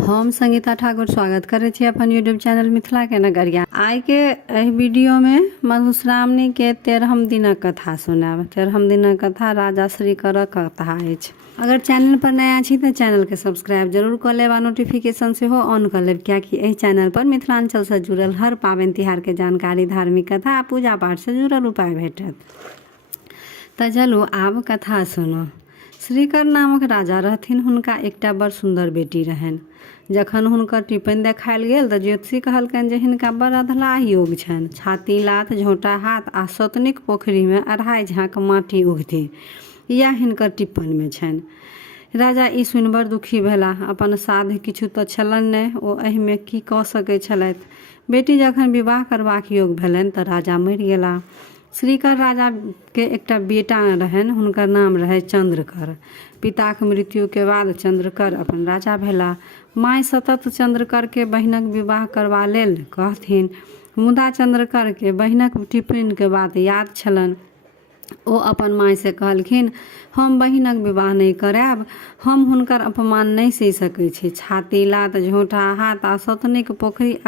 हम संगीता ठाकुर स्वागत करे छी अपन यूट्यूब चैनल मिथिला के नगरिया। आइ के एहि वीडियो में मधुश्रावणी के 13हम दिनक कथा सुनाब। 13हम दिनक कथा राजा श्रीकरक कथा अछि। अगर चैनल पर नया छी तो चैनल के सब्सक्राइब जरूर कर लेब आ नोटिफिकेशन से हो ऑन कर लेब, कियाकि एहि चैनल पर मिथिलांचल से जुड़ल हर पाबनि तिहार के जानकारी, धार्मिक कथा आ पूजा पाठ से जुड़ल उपाय भेटत। तो चलू आब कथा सुनो। श्रीकर नामक राजा रहथिन। हुनका एकटा बड़ सुंदर बेटी रहनि। जखन हुनकर टिप्पणी देखायल गेल तऽ ज्योतिषी कहलकनि जे हिनका बड़ अधलाह योग छनि। छाती लात झोंटा हाथ आ सौतनिक पोखरी में 2.5 झाँक माटी उगथि, इएह हिनकर टिप्पणी में छनि। राजा ई सुनि बड़ दुखी भेलाह। अपन साध्य किछु तऽ छलनि नहि, ओ एहिमे की कऽ सकैत छलथि। बेटी जखन विवाह करबाक योग भेलनि तऽ राजा मरि गेलाह। श्रीकर राजा के एकटा बेटा रहनि, हुनकर नाम रहे चंद्रकर। पिताक मृत्यु के बाद चंद्रकर अपन राजा भेला। माय सतत चंद्रकर के बहिनक विवाह करबा लेल कहथिन, मुदा चंद्रकर के बहिनक टिप्पणी के बात याद छलनि। ओ अपन माय से कहलखिन, हम बहिनक विवाह नहीं करायब, हम हुनकर अपमान नहीं सहि सकै छी। छाती लात झोंटा हाथ आ सौतनिक पोखरी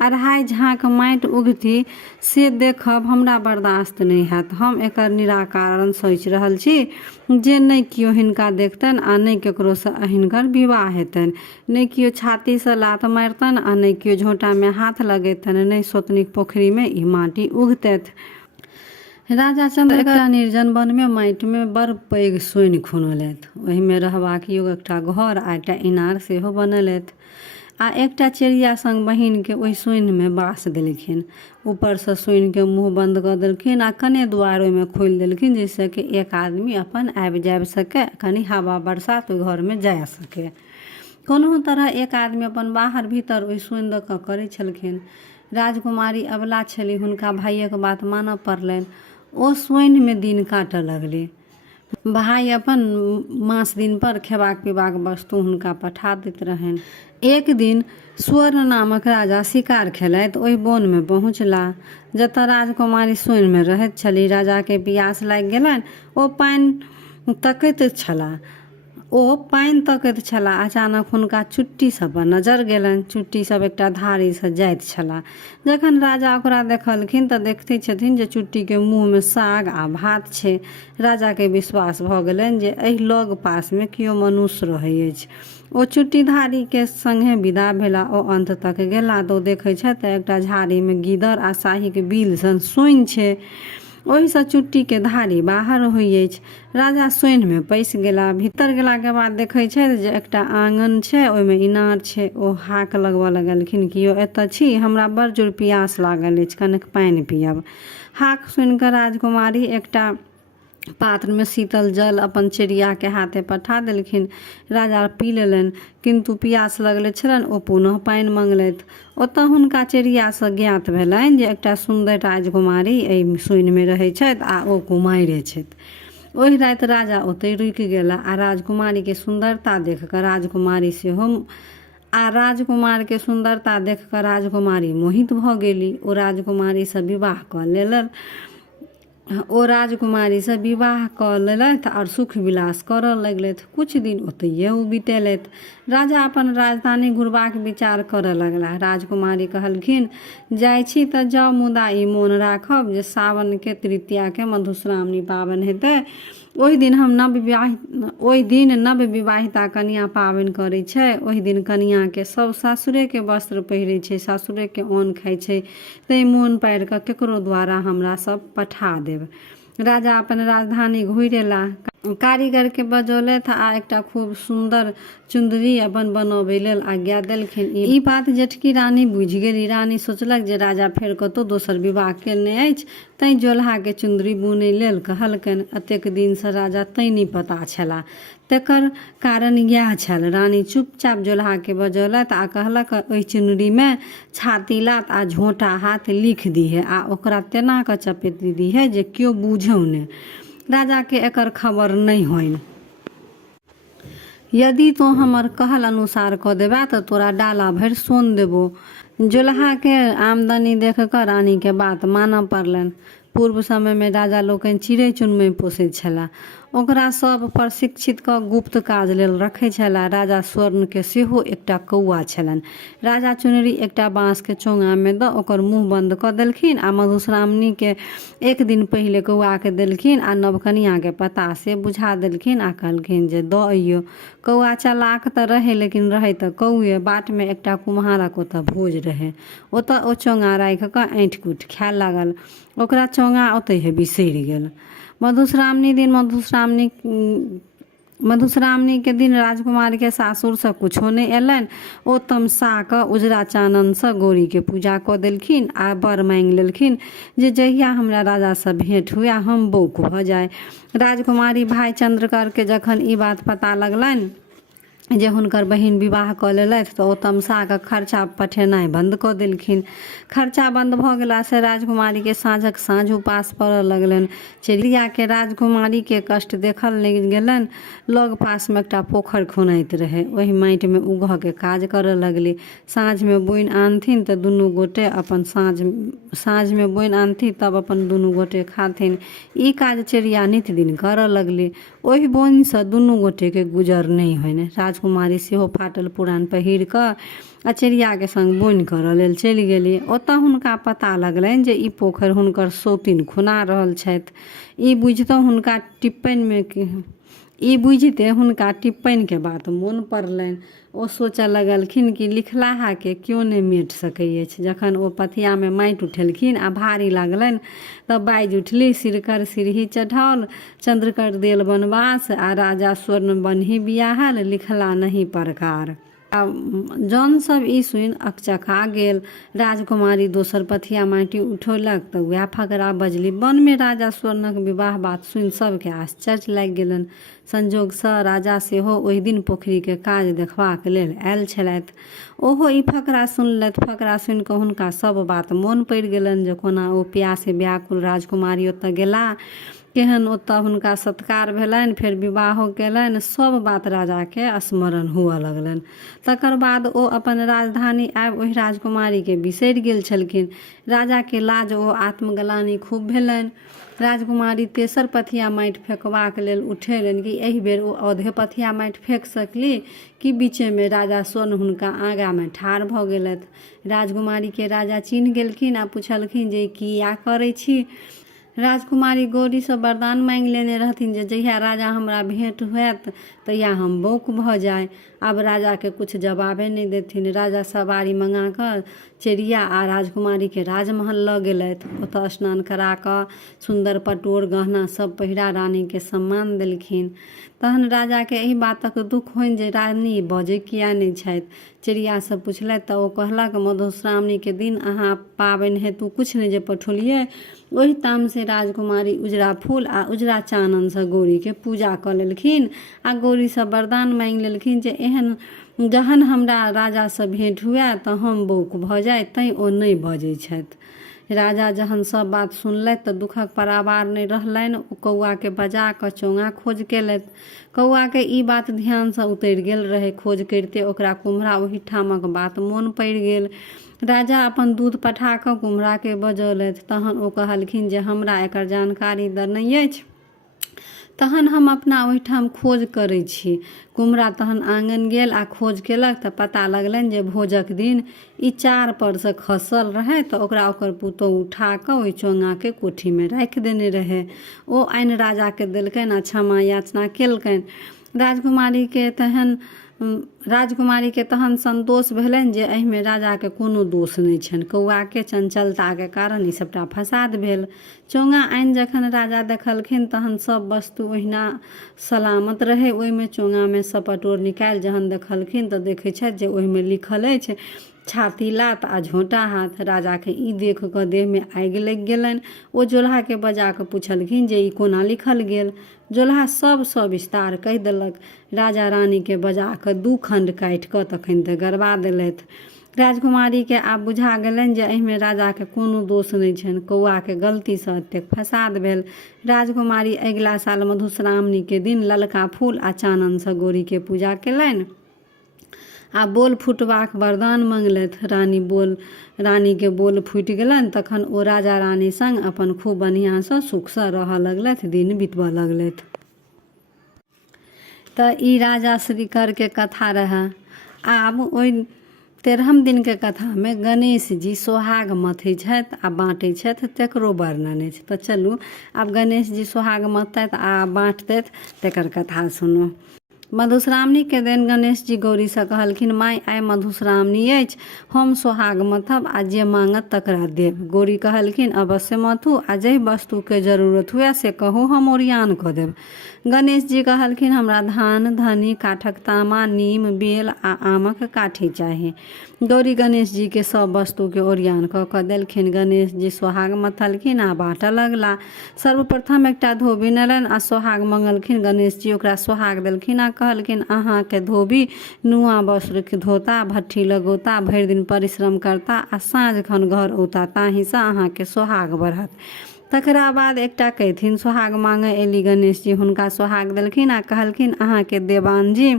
2.5 झाँक माटि उगथि से देखब हमरा बर्दाश्त नहीं हैत। हम एकर निराकरण सोचि रहल छी जे नहीं कियो हिनका देखतनि आ नहीं केकरो से हिनकर विवाह हेतनि, नहीं कियो छाती से लात मारतनि आ नहीं कियो झोंटा में हाथ लगेतनि, नहीं सौतनिक पोखरी में ई माटी उगतथि। राजा चंद्र एकटा निर्जन वन में माटि में बड़ पैघ सोनि खुनलथि। ओहि में रहबाक योग्य एकटा घर आ एकटा इनार सेहो बनलथि आ एकटा चिड़िया संग बहिन के ओहि सोनि में बास देलखिन। ऊपर से सोनि के मुंह बंद कर देलखिन आ कने द्वार ओहि में खोलि देलखिन, जैसे कि एक आदमी अपन आबि जाबि सके, कनी हवा बरसात ओहि घर में जा सके। कोनो तरह एक आदमी अपन बाहर भीतर ओहि सोनि दऽ कऽ करै छलखिन। राजकुमारी अबला छली, हुनका भाइयक बात मानऽ पड़लनि। ओ सोनि में दिन काटऽ लगली। भाई अपन मास दिन पर खेबाक पीबाक वस्तु हुनका पठा दैत रहनि। एक दिन स्वर्ण नामक राजा शिकार खेलैत ओहि वन में पहुँचला जतऽ राजकुमारी सोनि में रहैत छली। राजा के पियास लागि गेलनि। ओ पानि तकैत छलाह। अचानक हुनका चुट्टी सब पर नजर गेलनि। चुट्टी सब एकटा धारी से जाइत छलाह। जखन राजा ओकरा देखलखिन तऽ देखते छथिन जे चुट्टी के मुंह में साग आ भात छै। राजा के विश्वास भऽ गेलनि जे एहि लग पास में कियो मनुष्य रहै अछि। ओ चुट्टीधारी के संगे विदा भेला। ओ अंत तक गेला तऽ ओ देखै छथि तऽ एकटा झाड़ी में गीदड़ आ शाही के बिल सन सोनि छै। ओहि से चुट्टी के धारी बाहर होइ अछि। राजा सोनि में पैसि गेला। भीतर गेला के बाद देखै छथि जे एकटा आंगन छै, ओहि में इनार छै। ओ हाक लगबऽ लगलखिन, कियो एतऽ छी, हमरा बड़ जोर प्यास लागल अछि, कनिक पानि पियब। हाक सुनि कऽ राजकुमारी एकटा पात्र में शीतल जल अपन चिड़िया के हाथे पठा देलखिन। राजा पी लेलनि, किंतु प्यास लगले छलनि। ओ पुनः पानि मंगलथि। ओतऽ हुनका चिड़िया से ज्ञात भेलनि जे एकटा सुंदर राजकुमारी एहि सोनि में रहै छथि आ ओ कुमारिये छथि। ओहि राति राजा ओतै रुकि गेला आ राजकुमारी के सुंदरता देख कऽ राजकुमारी मोहित भऽ गेली। ओ राजकुमारी से विवाह कऽ लेलथि और सुख विलास करऽ लगलथि। कुछ दिन ओतैये बितेलथि। राजा अपन राजधानी घुरबाक विचार करऽ लगला। राजकुमारी कहलखिन, जाइ छी तऽ जाउ, मुदा ई मोन राखब जे सावन के तृतीया के मधुश्रावणी पाबनि हेतै। ओहि दिन नव विवाहिता कन्या पाबनि करै छै। ओहि दिन कन्या के सब सासुरे के वस्त्र पहिरै छै, सासुरे के अन्न खाइ छै। तैं मोन पारि कऽ केकरो द्वारा हमरा सब पठा देब। राजा अपन राजधानी घुरि एला। कारीगर के बजौलथि आ एकटा खूब सुंदर चुंदरी अपन बनबै लेल आज्ञा देलखिन। ई बात जेठकी रानी बुझि गेली। रानी सोचलक जे राजा फेर कतौ दोसर विवाह केने अछि, तैं जोल्हा के चुंदरी बुनै लेल कहलकनि। एतेक दिन से राजा तैं नहि पता छला। तेकर कारण इएह छल। रानी चुपचाप जोल्हा के बजौलथि आ कहलक, ओहि चुनरी में छाती लात आ झोंटा हाथ लिख दिहे आ ओकरा तेना कऽ चपेट दिहे जे कियो बूझौ ने, राजा के एकर खबर नहीं होइन। यदि तो हमर कहल अनुसार कऽ देबा तऽ तोरा डाला भरि सोन देबो। जोल्हा के आमदनी देख कऽ रानी के बात मानऽ पड़लनि। पूर्व समय में राजा लोकनि चिड़ै चुनमुनी पोसैत छलाह। ओकरा सब प्रशिक्षित क गुप्त काज लेल रखै छला। राजा स्वर्ण के सेहो एकटा कौआ छलनि। राजा चुनरी एकटा बाँस के चोंगा में द ओकर मुँह बंद क देलखिन आ मधुश्रावणी के एक दिन पहिले कौआ के देलखिन आ नवकनिया के पता से बुझा देलखिन आ कहलखिन जे द अइयो। कौआ चालाक त रहे लेकिन रहे त कौए। बाट में एकटा कुम्हारक ओतऽ भोज रहे। ओतऽ ओ चोंगा राखि क ऐंठ कूट खाए लागल। ओकरा चोंगा ओतहि बिसरि गेल। मधुश्रावणी के दिन राजकुमारी के सासुर से कुछो नहीं एलनि। ओ तमसा क उजरा चानन से गौरी के पूजा क देलखिन आ बर मांगि लेलखिन जे जहिया हमरा राजा से भेंट हुए हम बौक भ जाय। राजकुमारी भाई चंद्रकर के जखन ई बात पता लगलनि जे हुनकर बहिन विवाह क लेलथि तऽ ओ तमसा क खर्चा पठेनाइ बंद क देलखिन। खर्चा बंद भ गेला से राजकुमारी के साँझक साँझ उपास पड़ऽ लगलनि। चिड़िया के राजकुमारी के कष्ट देखल नहीं गेलनि। लग पास में एकटा पोखर खुनैत रहे। ओहि माटि में उगह के काज करऽ लगली। साँझ में बोइन आनथिन तऽ दुनू गोटे अपन साँझ में बोइन आनथिन तब अपन दुनू गोटे खाथिन। ई काज चिड़िया नित दिन करऽ लगली। ओहि बोइन से दुनू गोटे के गुजर नहीं होइने। राजकुमारी सेहो फाटल पुरान पहिर क आ चिड़िया के संग बोइन करऽ लेल चलि गेली। ओतऽ हुनका पता लगलनि जे ई पोखरि हुनकर सौतीन खुना रहल छथि। ई बुझिते हुनका टिप्पण के बात मोन पड़लनि। ओ सोचऽ लगलखिन कि लिखलाहा के क्यों नहीं मेट सकै अछि। जखन ओ पथिया में माटि उठेलखिन आ भारी लागलनि तऽ बाजि उठली सिरकर सिरही चढ़ाओल, चंद्रकर देल बनवास आ राजा स्वर्ण बनहि बियाहल, लिखला नहीं परकार। जौन सब ई सुनि अकचका गेल। राजकुमारी दोसर पथिया माटि उठौलक तऽ वएह फकरा बजली। वन में राजा स्वर्णक विवाह बात सुनि सबके आश्चर्य लागि गेलनि। संजोग सँ राजा सेहो ओहि दिन पोखरी के काज देखबाक लेल आयल छलथि। ओहो ई फकरा सुनलथि। फकरा सुनि कऽ हुनका सब बात मोन पड़ि गेलनि जे कोना ओ प्यासे व्याकुल राजकुमारी ओतऽ गेला, केहन ओतऽ हुनका सत्कार भेलनि, फेर विवाहो केलनि। सब बात राजा के स्मरण हुअ लगलनि। तकर बाद ओ अपन राजधानी आबि ओहि राजकुमारी के बिसरि गेल छलखिन। राजा के लाज ओ आत्मग्लानि खूब भेलनि। राजकुमारी तेसर पथिया माटि फेकबाक लेल उठेलनि कि एहि बेर ओ औधे पथिया माटि फेंक सकली कि बीचे में राजा स्वर्ण हुनका आगा में ठाढ़ भऽ गेलथि। राजकुमारी के राजा चिन्ह गेलखिन आ पुछलखिन जे किया करै छी। राजकुमारी गौरी से वरदान मांगि लेने रहथिन जे जहिया राजा हमरा भेंट होयत तहिया हम बौक भ जाय। अब राजा के कुछ जवाबे नहीं देथिन। राजा सवारी मंगा कर चिड़िया आ राजकुमारी के राजमहल ल गेलथि। ओतऽ स्नान करा कऽ सुंदर पटोर गहना सब पहिरा रानी के सम्मान देलखिन। तहन राजा के एहि बातक दुख होनि जे रानी बजै किया नहीं छथि। चिड़िया से पुछलथि तऽ ओ कहलक मधुश्रावणी के दिन अहाँ पाबनि हेतु कुछ नहीं जे पठौलियै, ओहि ताम से राजकुमारी उजरा फूल आ उजरा चानन से गौरी के पूजा कऽ लेलखिन आ गौरी से वरदान मांगि लेलखिन जे एहन जहन हमरा राजा से भेंट हुए तऽ हम बौक भऽ जाय। तैं ओ नहीं बजै छथि। राजा जहन सब बात सुनलथि तऽ दुखक परावार नहीं रहलनि। ओ कौआ के बजा कऽ चोंगा खोज केलथि। कौआ के ई बात ध्यान से उतरि गेल रहे। खोज करिते ओकरा कुम्हरा ओहि ठामक बात मोन पड़ि गेल। राजा अपन दूत पठा कऽ कुम्हरा के बजौलथि। तहन ओ कहलखिन जे हमरा एकर जानकारी तऽ नहीं अछि, तहन हम अपना ओहिठाम खोज करै छी। कुम्हरा तहन आंगन गेल आ खोज केलक तऽ पता लगलनि जे भोजक दिन ई चार पर से खसल रहे तऽ ओकरा ओकर पुतोह उठा कऽ ओहि चोंगा के कोठी में राखि देने रहे। ओ आनि राजा के देलकनि आ क्षमा याचना केलकनि। राजकुमारी के तहन संतोष भेलनि जे एहिमे राजा के कोनो दोष नहीं छनि। कौआ के चंचलता के कारण ई सबटा फसाद भेल। चोंगा आनि जखन राजा देखलखिन तहन सब वस्तु ओहिना सलामत रहे। ओहिमे चोंगा में सँ पटोर निकालि जहन देखलखिन तऽ देखै छथि जे ओहिमे लिखल अछि छाती लात आ झोंटा हाथ। राजा के ई देख कऽ देह में आगि लग गेलनि। ओ जोल्हा के बजा कऽ पुछलखिन जे ई कोना लिखल गेल। जोल्हा सब सविस्तार कहि देलक। राजा रानी के बजा कऽ 2 खंड काटि कऽ तखन ते गरबा देलथि। राजकुमारी के आब बुझा गेलनि जे एहिमे राजा के कोनो दोष नहीं छनि। कौआ के गलती सँ एतेक फसाद भेल। राजकुमारी अगिला साल मधुश्रावणी के दिन ललका फूल आ चानन सँ गौरी के पूजा केलनि आ बोल फुटबाक वरदान मंगलथि। रानी के बोल फुटि गेलनि। तखन ओ राजा रानी संग अपन खूब बढ़िया सँ सुख सँ रहऽ लगलथि। दिन बीतबऽ लगलथि। तो ई राजा श्री कर के कथा रहे। आब ओइ 13 दिन के कथा में गणेश जी सोहाग मथै छथि आ बाँटै छथि, तकरो वर्णन अछि। तो चलू आब गणेश जी सोहाग मथतथि आ बाँटतथि, तकर कथा सुनू। मधुश्रावणी के दिन गणेश जी गौरी से कहलखिन, माय आइ मधुश्रावणी अछि, हम सोहाग मथब आ जे मांगत तकरा देब। गौरी कहलखिन, अवश्य मथू आ जाहि वस्तु के जरूरत हुए से कहू, हम ओरियान कऽ देब। गणेश जी कहलखिन, हमरा धान, धनी, काठक तामा, नीम, बेल आ आमक काठी चाही। गौरी गणेश जी के सब वस्तु के ओरियान कऽ कऽ देलखिन। गणेश जी सोहाग मथलखिन आ बाँटऽ लगला। सर्वप्रथम एकटा धोबी अयलनि आ सोहाग मंगलखिन। गणेश जी ओकरा सोहाग देलखिन आ कहलखिन, अहाँ के धोबी नुआ वस्त्र के धोता, भट्ठी लगौता, भरि दिन परिश्रम करता आ साँझ खन घर औता, ताहि से अहाँ के सोहाग बढ़त। तकरा बाद एकटा कहथिन सोहाग मांगे एली। गणेश जी हुनका सोहाग देलखिन आ कहलखिन, अहाँ के देवान जी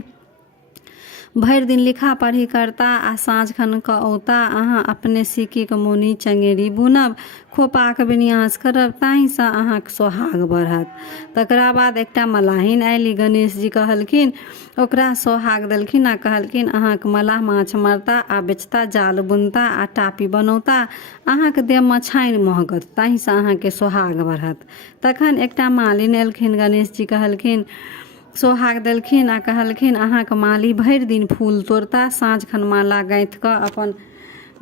भरि दिन लिखा पढ़ी करता आ साँझ खन कऽ औता, अहाँ अपने सीकी के मोनी चंगेरी बुनब, खोपाक विन्यास करब, ताहि से अहाँके सोहाग बढ़त। तकरा बाद एकटा मलाहिन आयली। गणेश जी कहलखिन, ओकरा सोहाग देलखिन आ कहलखिन, अहाँके मलाह माछ मारता आ बेचता, जाल बुनता आ टापी बनौता, अहाँके देह मछाइन महकत, ताहि से अहाँके सोहाग बढ़त। तखन एकटा मालिन एलखिन। गणेश जी कहलखिन, सोहाग देलखिन आ कहलखिन, अहाँके माली भरि दिन फूल तोड़ता, साँझ खन माला गाँथि कऽ अपन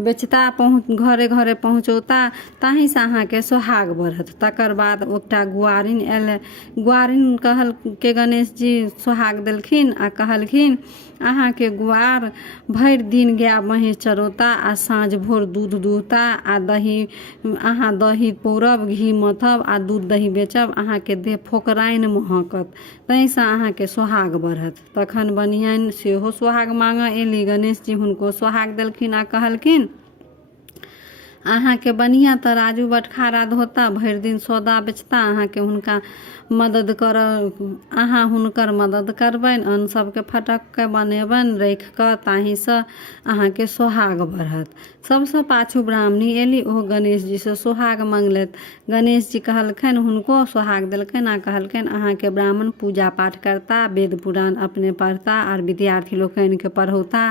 बेचता, घरे घरे पहुँचौता, ताहि से अहाँके सोहाग बढ़त। तकर बाद एकटा गुआरिन आयल। गुआरिन के गणेश जी सोहाग देलखिन आ कहलखिन, अहाँके गुआर भरि दिन गाय महीष चरौता आ साँझ भोर दूध दुहता आ अहाँ दही पौरब, घी मथब आ दूध दही बेचब, अहाँके देह फोकराइन महकत, ताहि से अहाँके सोहाग बढ़त। तखन बनियान सेहो सोहाग मांगऽ एली। गणेश जी हुनको सोहाग देलखिन आ कहलखिन, अहाँके बनिया तो राजू बटखारा धोता, भरि दिन सौदा बेचता, अहाँके हुनका मदद कर, अहाँ हुनकर मदद करबनि, अन्न सबके फटक के बनेबनि राखि कऽ, ताहि से अहाँके सोहाग बढ़त। सबसे पाछू ब्राह्मणी एली, ओहो गणेश जी से सोहाग मंगलथि। गणेश जी कहलखिन, हुनको सोहाग देलखिन आ कहलखिन, अहाँके ब्राह्मण पूजा पाठ करता, वेद पुराण अपने पढ़ता आर विद्यार्थी लोकनि के पढ़ौता,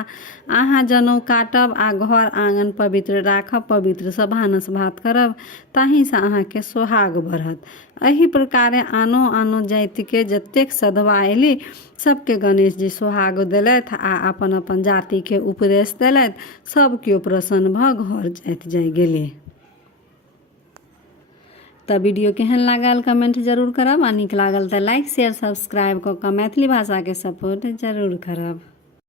अहाँ जनऊ काटब आ घर आंगन पवित्र राखब, पवित्र से भानस भात करब, ताहि से अहाँके सोहाग बढ़त। एही प्रकारे आनो आनो जाति के जतेक सधवा एली, सबके गणेश जी सोहाग देलथि आ अपन अपन जाति के उपदेश देलथि। सब केओ प्रसन्न भऽ घर जाइत गेली। तऽ वीडियो केहन लागल कमेंट जरूर करब आ नीक लागल तऽ लाइक शेयर सब्सक्राइब कऽ कऽ मैथिली भाषा के सपोर्ट जरूर करब।